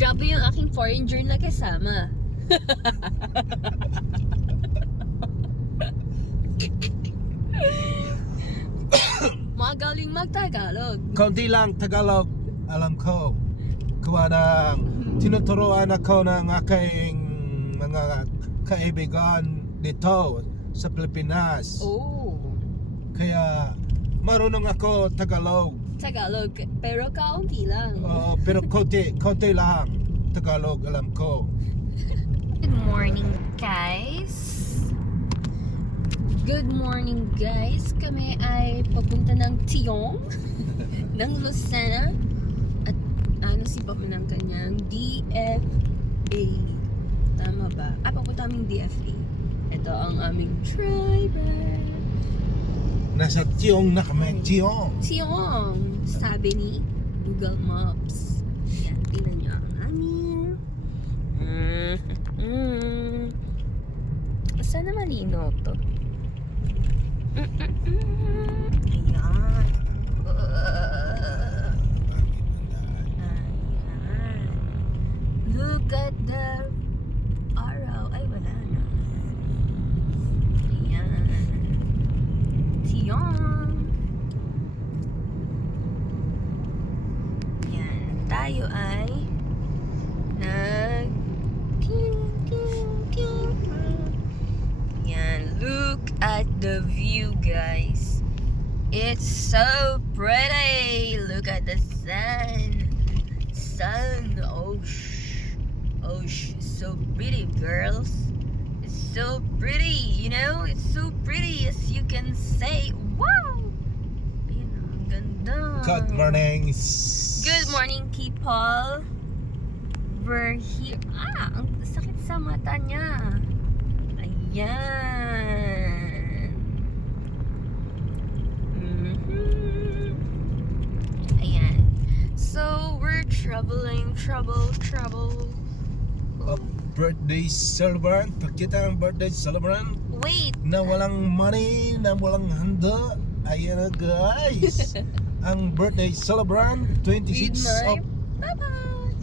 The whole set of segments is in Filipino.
Grabe yung aking foreigner na kasama. Magaling mag-Tagalog. Konti lang Tagalog alam ko. Kuha ng tinuturuan ako ng aking mga kaibigan dito sa Pilipinas. Oh, Kaya marunong ako Tagalog. Tagalog. Pero kaunti lang. Pero konti lang Tagalog alam ko. Good morning, guys. Good morning, guys. Kami ay papunta ng Tiong ng Lucena at ano si Papa ng kanyang DFA. Tama ba? Papunta aming DFA. Ito ang aming driver. Nasa Tiong na kami. Tiong. Tiong, sabi ni Google Maps. Yan, tingnan nyo ang amin. Sana malino to. Ayan. Ayan. Look at the araw. Ay, wala na. Ayan. Tiyon. Ayan. Tayo ay nag Ayan. Look at the view, guys. It's so pretty. Look at the sun. Oh, so pretty, girls. It's so pretty, you know? It's so pretty, as you can say. Wow! Ayun, ang ganda. Good morning. Good morning, people. We're here. Ang sakit sa mata niya. Ayan. Ayan. So, we're traveling. Birthday celebrant. Pakita ang birthday celebrant Wait. na walang money, na walang handa. Ayan na, guys. Ang birthday celebrant, 26 of Papa.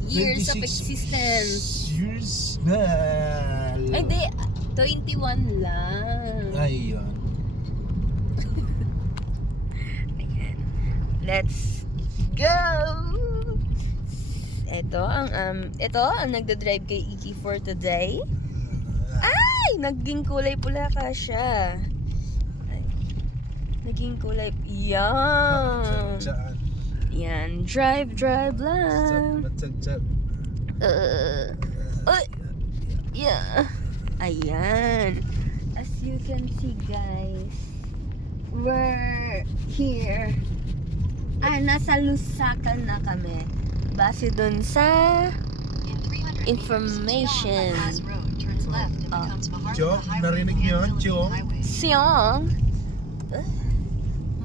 Years of 26 existence. years na. Ay, hindi. 21 lang. Ayun. Ayan. Let's go! Ito ang nagda-drive kay Iki for today. Ay! Naging kulay pula ka siya. Ay, naging kulay. Yan. Saan? Yan. Drive lang. Saan? Yeah. Ayan. As you can see, guys, we're here. Nasa Lusacan na kami. Base dun sa information. Jo, narinig niyo? Jo? Siyong.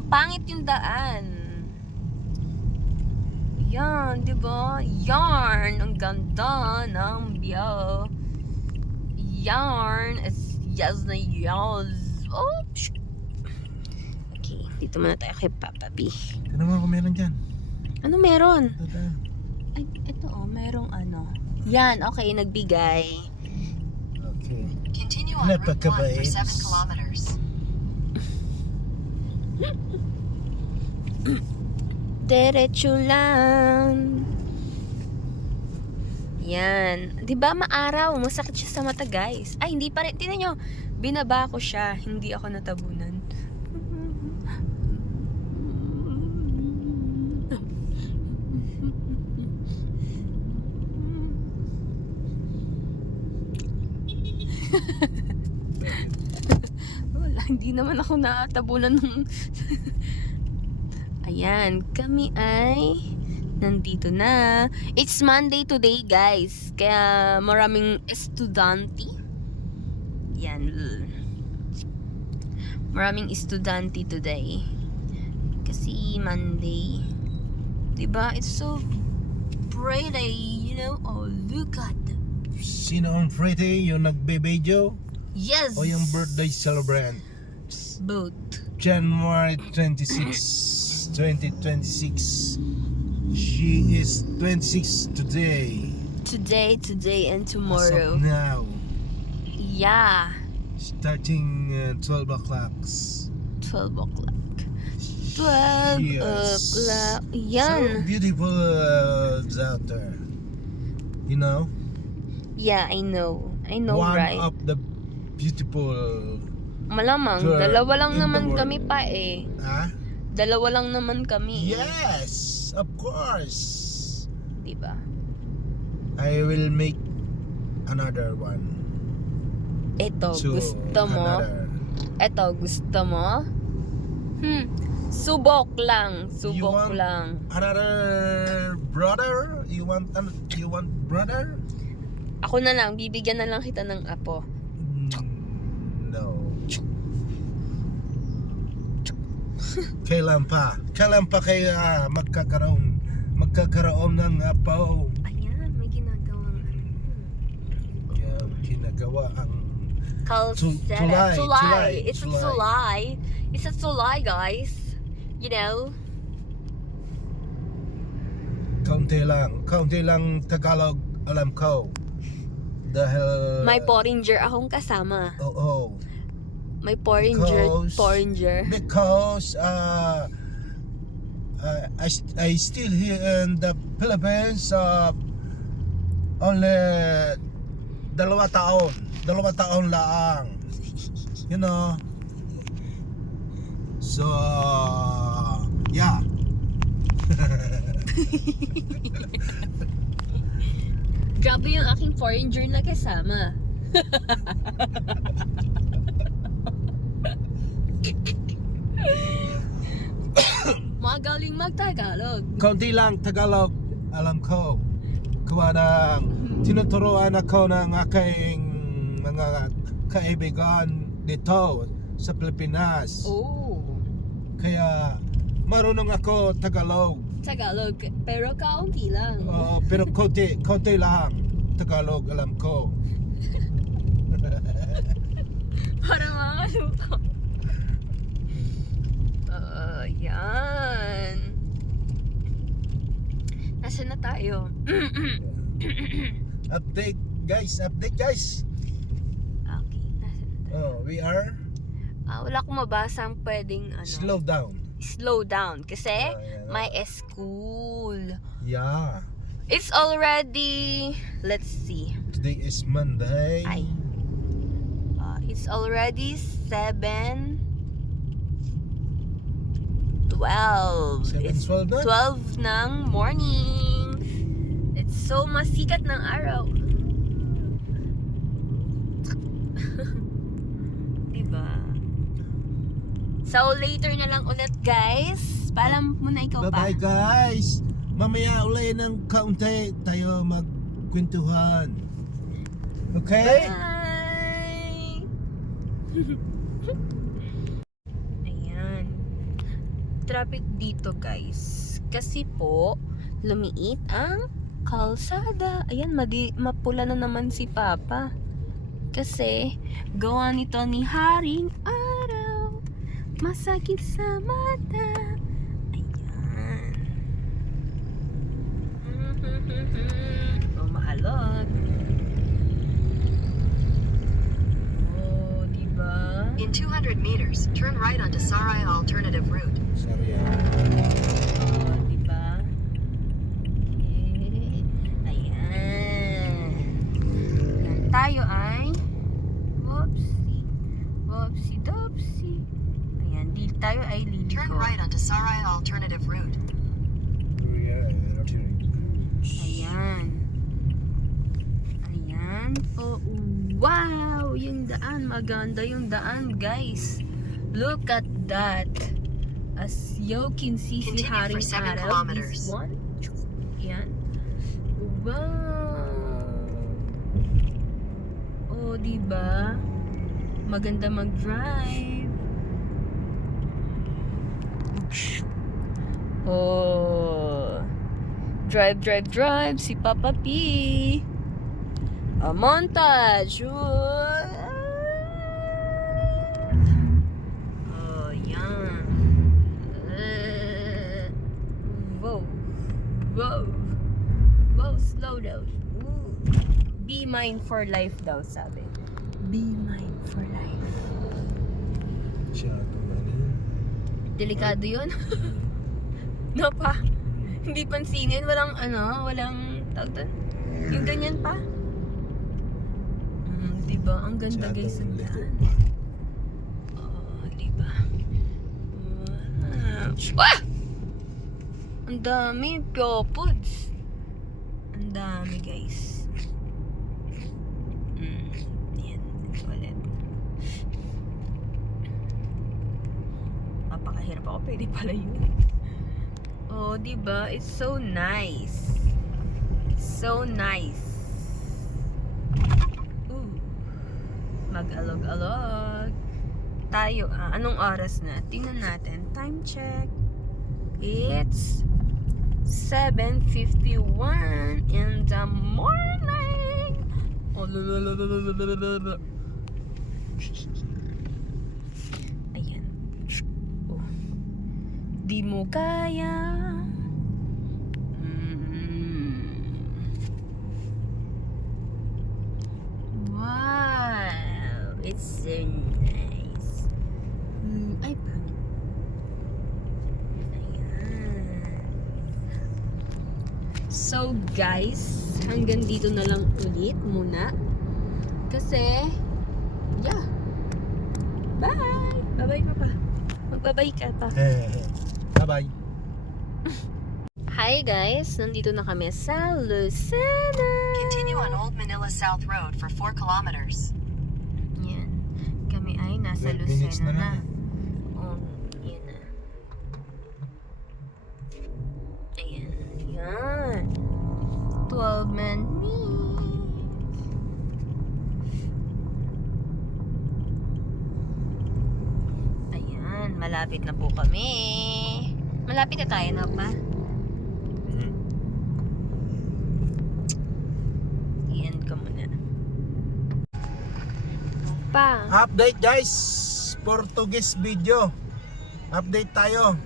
Pangit yung daan. Yan, di ba? Yarn. Ang ganda ng view. Yarn. Yes na yes. Oh, okay, dito muna tayo kay Papa B. Ano mo kung meron dyan? Ano meron? Tata. Ay, ito merong ano. Yan, okay, nagbigay. Okay. Continue on Route 1 for Napakabait. 7 kilometers. Diretso lang. Yan. 'Di ba maaraw, masakit siya sa mata, guys. Ay, hindi pa rin. Tingnan nyo, binaba ko siya. Hindi ako natabunan. Wala, hindi naman ako natabunan ng Ayan, kami ay nandito na. It's Monday today, guys. Kaya maraming estudyante. Yan. Maraming estudyante today. Kasi Monday. Diba? It's so pretty, you know? Oh, look at the... Sino ang pretty? Yung nagbe-video? Yes! O yung birthday celebrant? Both. January 26, 2026. She is 26 today. today, and As tomorrow. of now, Yeah, starting 12 o'clock. 12 o'clock. 12 Yes. o'clock. So Yan. beautiful out there. You know? Yeah, I know. I know, One right? of the beautiful... Malamang, girl dalawa lang in the naman world. kami pa eh. Ah? Dalawa lang naman kami. Yes, of course. Diba? I will make another one. Eto, So, gusto mo? another. Eto, gusto mo? Subok lang. You Subok want lang. another brother? You want brother? Ako na lang, bibigyan na lang kita ng apo. No. Kailan pa kaya magkakaroon ng apo? Ayan, may ginagawang Kaya ginagawa ang Calceta. Tulay. It's a tulay. It's a tulay, guys. You know? kaunti lang Tagalog alam ko. Dahil May Porringer akong kasama. Oo. May Porringer. Because I still here in the Philippines only 2 taon lang, you know. So yeah. Grabe yung aking Porringer na kasama. Magaling mag-Tagalog. Konti lang Tagalog alam ko. Kuha ng tinuturuan ako ng aking mga kaibigan dito sa Pilipinas. Oh. Kaya marunong ako Tagalog. Tagalog, pero kaunti lang. Pero konti lang Tagalog alam ko. Para makaluto. Yan. Nasaan na tayo? Update guys. Okay, nasaan na tayo? We are Wala akong mabasang pwedeng slow down. Kasi yeah. may school. Yeah. It's already, let's see. Today is Monday. Ay. It's already 7:12. 7:12 na? 12 ng morning. It's so masikat ng araw. Diba? So later na lang ulit, guys. Paalam muna ikaw pa. Bye-bye guys. Mamaya ulay ng kaunti tayo magkwentuhan. Okay? Bye! Ayan. Traffic dito, guys. Kasi po, lumiit ang kalsada. Ayan, mapula na naman si Papa. Kasi, gawa nito ni Haring Araw. Masakit sa mata. Ayan. Maalot. Oh, diba? In 200 meters, turn right onto Sarai Alternative Route. Sorry. Oh, diba? Ayan. Yan tayo ay whoopsie-dopsie. Ayan, di tayo ay liliko. Turn right onto Sarai Alternative Route. Ayan. Ayan. Oh, wow! Yung daan. Maganda yung daan, guys. Look at that. As you can see, si Continue for Haring 7 Araw. kilometers. This one. Ayan. Wow! Oh, diba? Maganda mag-drive. Oh. Drive si Papa P. A montage. Oh, yan. Whoa, slow down. Ooh. mine for life daw, sabi. Be mine for life. Siya, ano yun? Delikado yun. No pa. Hindi pansinin. Walang tawag doon. Yung ganyan pa. Diba? Ang ganda guys. Ang daan. Oh, diba? Wow. Ah! Ang dami. Pyopods. Ang dami guys. Yan. Ulit. Napakahirap ako. Pwede pala yun. Oh, diba? It's so nice. It's so nice. Ooh. Mag-alog-alog. Tayo, anong oras na? Tingnan natin. Time check. It's 7:51 in the morning. Oh, ayan. Oh. Di mo kaya. Wow, it's so nice. Ay pa. Ayan. So guys, hanggang dito na lang ulit muna. Kasi, yeah. Bye! Bye-bye pa pa. Magbabay ka pa. Bye-bye. Hi guys, nandito na kami sa Lucena. Continue on Old Manila South Road for 4 kilometers. Yan. Kami ay nasa 12 minutes Lucena na na. lang. Oh, yan na. Ayan. Yan. 12 minutes. Ayan. Malapit na po kami. Malapit na tayo na ba? Iyan ka muna. Pa. Update guys, Portuguese video. Update tayo.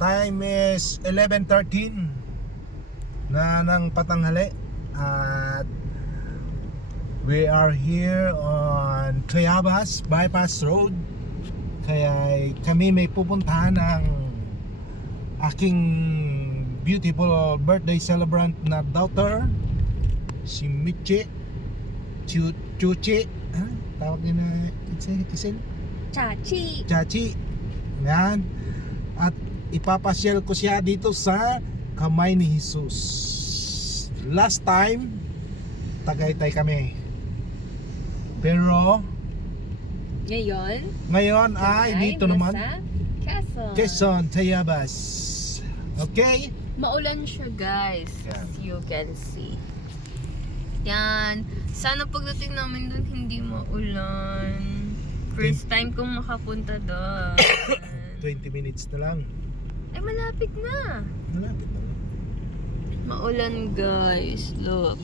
Time is 11:13 na ng patanghali. At we are here on Tayabas Bypass Road. Kaya kami may pupuntahan ng aking beautiful birthday celebrant na daughter, si Michi Chuchi. Tawag niya na Kitsin? Chachi. Chachi. Yan. At ipapasyal ko siya dito sa Kamay ni Jesus. Last time, Tagaytay kami. Pero, ngayon ay dito naman. Quezon. Quezon, Tayabas. Okay? Maulan siya guys. Yan. As you can see. Yan. Sana pagdating namin dun hindi maulan. First time kong makapunta doon. 20 minutes na lang. Ay, malapit na. Malapit na lang. Maulan guys. Look.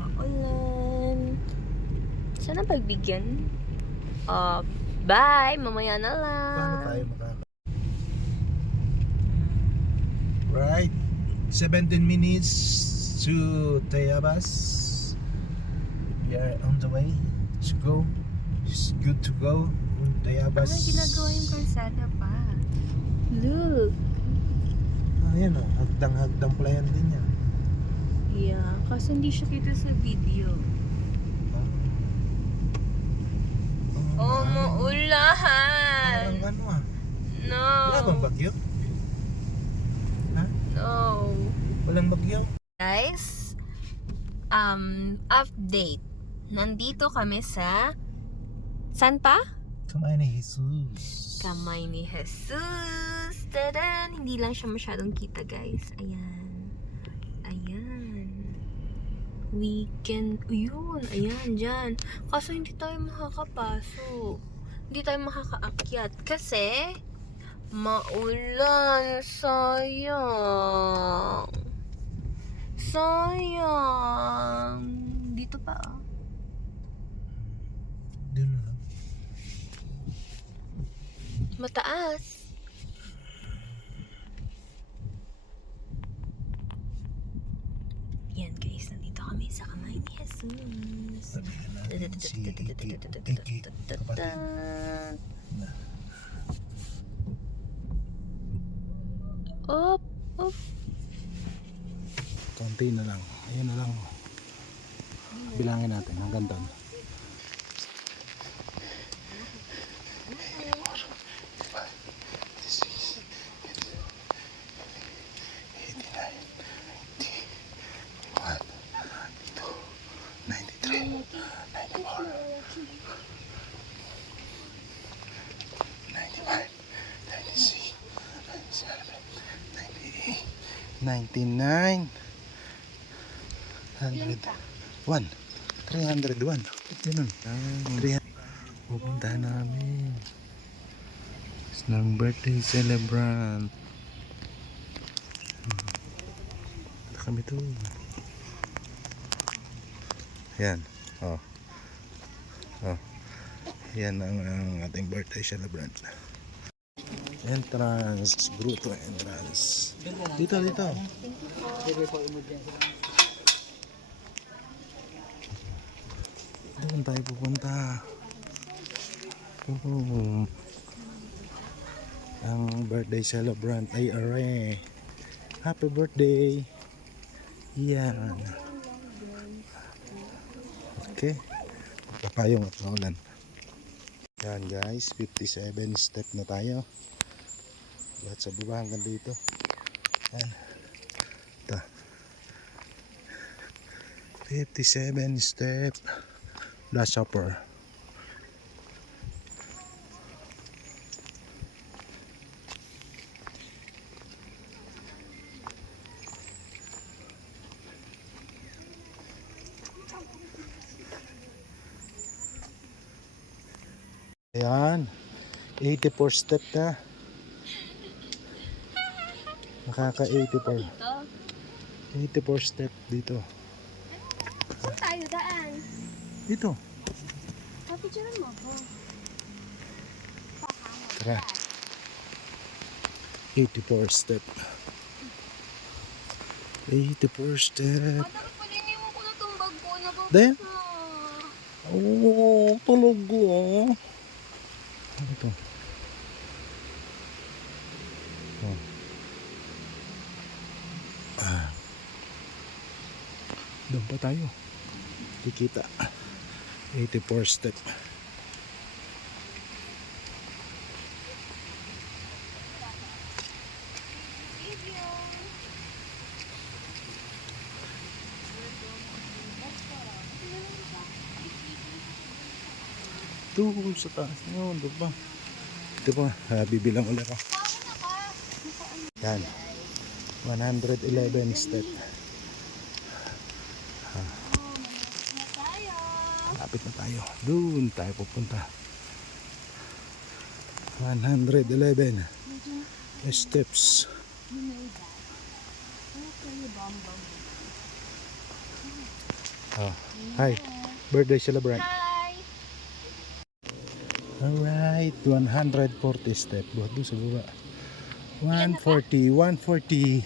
Maulan. Sana pagbigyan. Bye. Mamaya na lang. Paano tayo Right. 17 minutes to Tayabas. We are on the way to go. It's good to go. Tayabas. Ay, ginagawa yung kalsada pa. Look. Ayan o, hagdang-hagdang pala yan din yan. Yeah, kasi hindi siya kita sa video. Oh, maulan. Parang ano ah. No. Wala bang bagyo? Ha? No. Walang bagyo? Guys, update. Nandito kami sa saan pa? Kamay ni Jesus. Kamay ni Jesus. Tadan! Hindi lang siya masyadong kita, guys. Ayan. Ayan. Weekend. Ayun. Ayan, dyan. Kaso hindi tayo makakapasok. Hindi tayo makakaakyat. Kasi, maulan. Sayang. Sayang. Dito pa, ah. Doon na lang. Mataas. kami sa kamay ni Jesus. Sabihan natin si Iki kapatid. Op, op. Konti na lang. Ayan na lang. Bilangin natin hanggang doon. $99 $101 $301 ganun. 300 pupunta namin ng birthday celebrant. Ito kami to. Yan. Oh. Yan ang ating birthday celebrant. Entrance, Bruto entrance. Dito. Doon tayo pupunta. Ang birthday celebrant ay Are. Happy birthday. Yan. Okay. Papayong at naulan. Yan guys, 57 step na tayo. Lahat sa baba hanggang dito. Yan. Ito. 57 step. Last upper. Ayan. 84 step na. Nakaka 84. 84 step dito. Saan tayo daan? Dito. Kapicturean mo ako. Tara. 84 step. 84 step. Dapat palingin mo ko na itong bag ko na ba? Dahil? Oo, talaga. Ano ito? Oh. Doon pa tayo. Kikita. 84 step. Doon sa taas yun, doon pa. Ito pa, bibilang ulit ako. Yan. 111 step. Lapit na tayo. Doon tayo pupunta. 111 steps. Oh, hi. Birthday celebrant. Alright, 140 step. Buhat doon sa baba. 140, 140.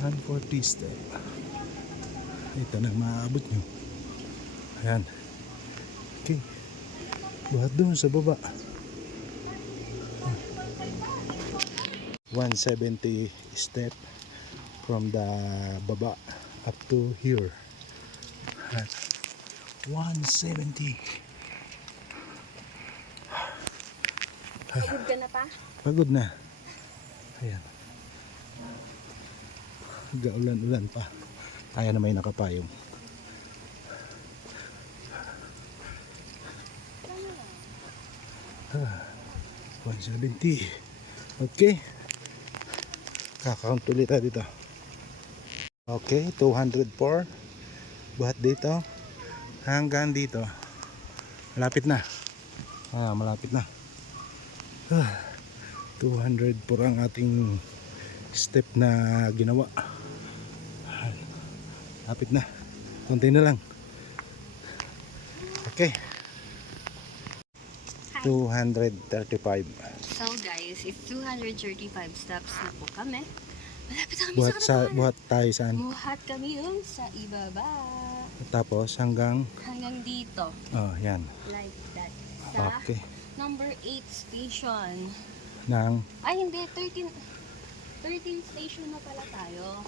140 step. Ito na maabot nyo. Ayan. Okay. Buhat doon sa baba. 170 step from the baba up to here. 170. Pagod ka na pa? Pagod na. Ayan. Gaulan-ulan pa. Kaya na may nakapayong. Ah, 170. Okay. Kakaunt ulit tayo dito. Okay, 204. Buhat dito hanggang dito. Malapit na. Malapit na. 204 ang ating step na ginawa. Malapit na. Konti na lang. Okay. 235. So guys, it's 235 steps na po kami. Malapit na kami Buhat tayo saan? Buhat kami yung sa ibaba. Tapos hanggang Hanggang dito. yan. Like that. Sa Okay. number 8 station. Nang Ay hindi, 13 station na pala tayo.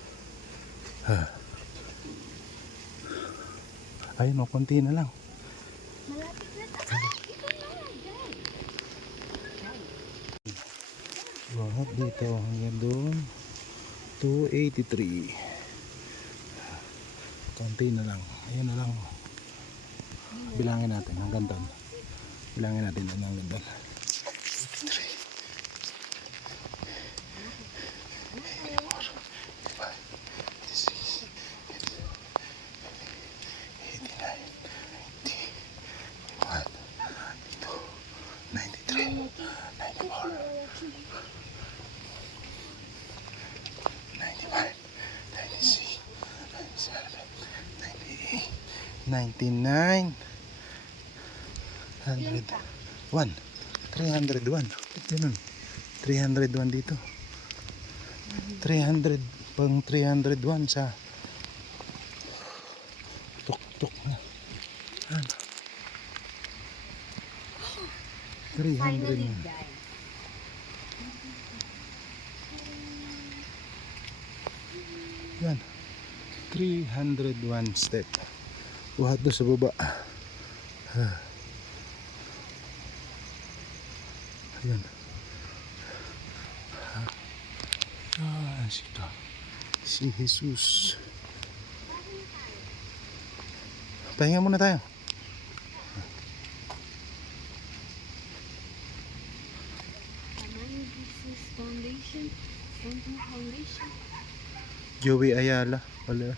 ayun, konti na lang. Malapit na tayo. Ito na, guys. Buhat dito hanggang doon. 283. Konti na lang. Ayun na lang. Bilangin natin hanggang doon. Bilangin natin hanggang doon. 83. 99, 101, 301. Ito nun, 301 dito. 300 pang 301 sa tuk na. Ano? 300 Finally, na. guys. Yan. 301 step. Buhat doon sa baba. Ayan. Sito. Si Jesus. Pahinga muna tayo. Foundation. Foundation. Joey Ayala. Wala.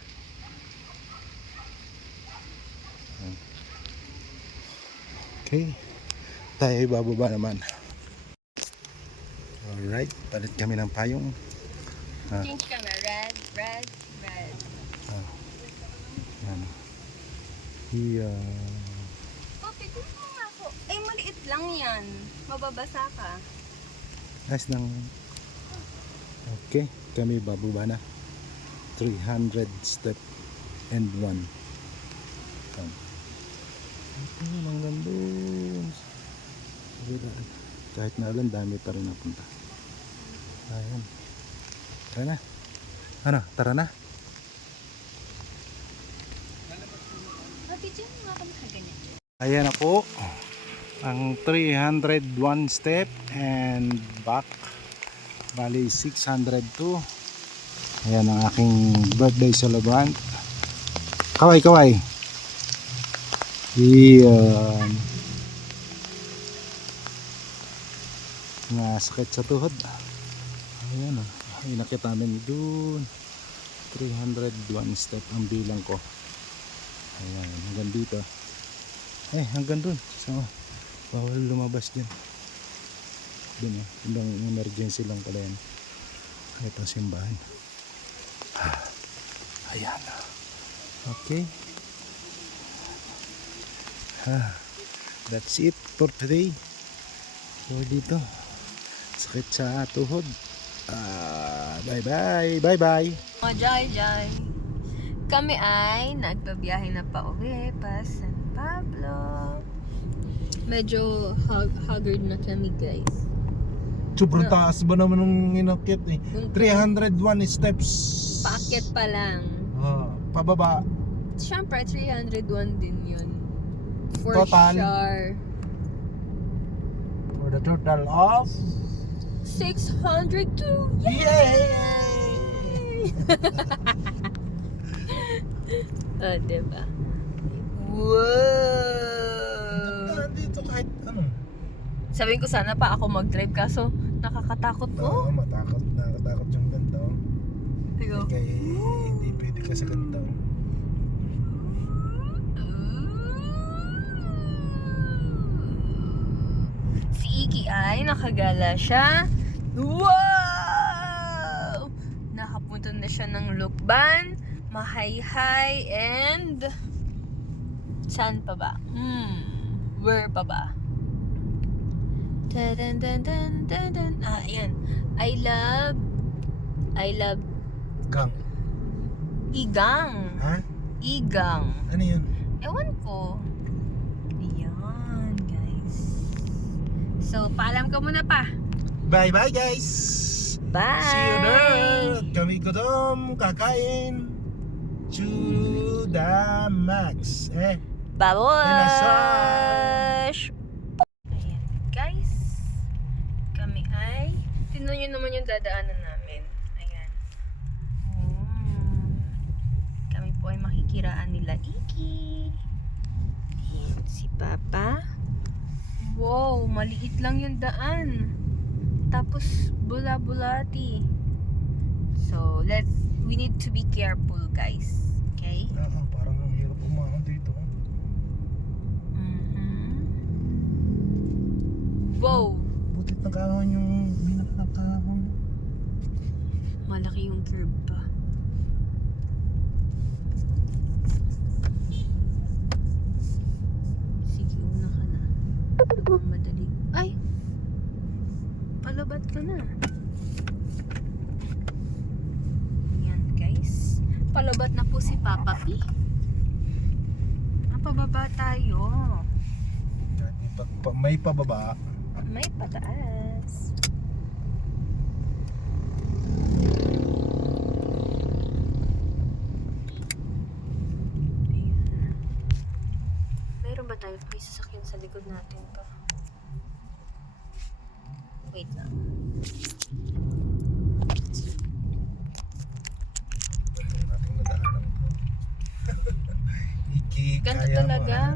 Okay. Tayo ay bababa naman. Alright. Palit kami ng payong. Change kami. Red. Yan. Iya. Papi, tignan mo nga ako. Ay, maliit lang yan. Mababasa ka. Nice lang. Okay. Kami bababa na. 300 step and 1. Ito lang gandun. Kahit na ulan, dami pa rin napunta. Ayan. Tara na. Ano? Tara na. Papi, dyan nga kami kaganyan. Ayan na po. Ang 301 step and back. Bali 602. Ayan ang aking birthday celebrant. Kaway. Iyan. Nga sakit sa tuhod. Ayan o. Inakit namin dun. 301 step ang bilang ko. Ayan. Hanggang dito. Hanggang dun. So, bawal lumabas dyan. Dun ibang emergency lang pala yan. Ito simbahan. Ayan. Okay. That's it for today. So dito. Sakit sa tuhod. Bye bye. Mga Jai. Kami ay nagbabiyahe na pa uwi pa San Pablo. Medyo haggard na kami, guys. Sobrang taas ba naman nung inakit eh. 301 steps. Paakyat pa lang. Pababa. Siyempre, 301 din yun. For Total. sure. For the total of 602! Yay! Diba? Wow! Dito kahit ano. Sabihin ko sana pa ako mag-drive kaso nakakatakot po. Nakakatakot yung ganito. Tigo. Kaya hindi pwede ka sa ganito. Si Iki ay nakagala siya. Wow! Nakapunta na siya ng Lukban, Mahayhay, and saan pa ba? Where pa ba? Dun, dun, dun, dun, dun. Ah, ayan. I love Gang. igang. Ha? Igang. Ano yun? Ewan ko. Ayan, guys. So, paalam ka muna pa. Bye-bye guys! Bye! See you there! Kami gutom, kakain to the max. Babosh! Ayan, guys. Kami ay... Tingnan nyo naman yung dadaanan namin. Ayan. Kami po ay makikiraan nila Iki. Ayan, si Papa. Wow, maliit lang yung daan. Tapos, bula-bulati. So, we need to be careful, guys. Okay? Parang ang hirap umahon dito. Wow! Butit na kahon yung binakakahon. Malaki yung curve pa. Sige, una ka na. Nagmamadali. Ay! Palabat ka na. Ayan, guys. Palabat na po si Papa P. Pababa tayo. May pababa. May pataas. Ayan. Meron ba tayo? May sasakyan sa likod natin pa. Wait lang. Ito natin nadaanan ko. Iki, Ganito kaya mo, talaga. ha?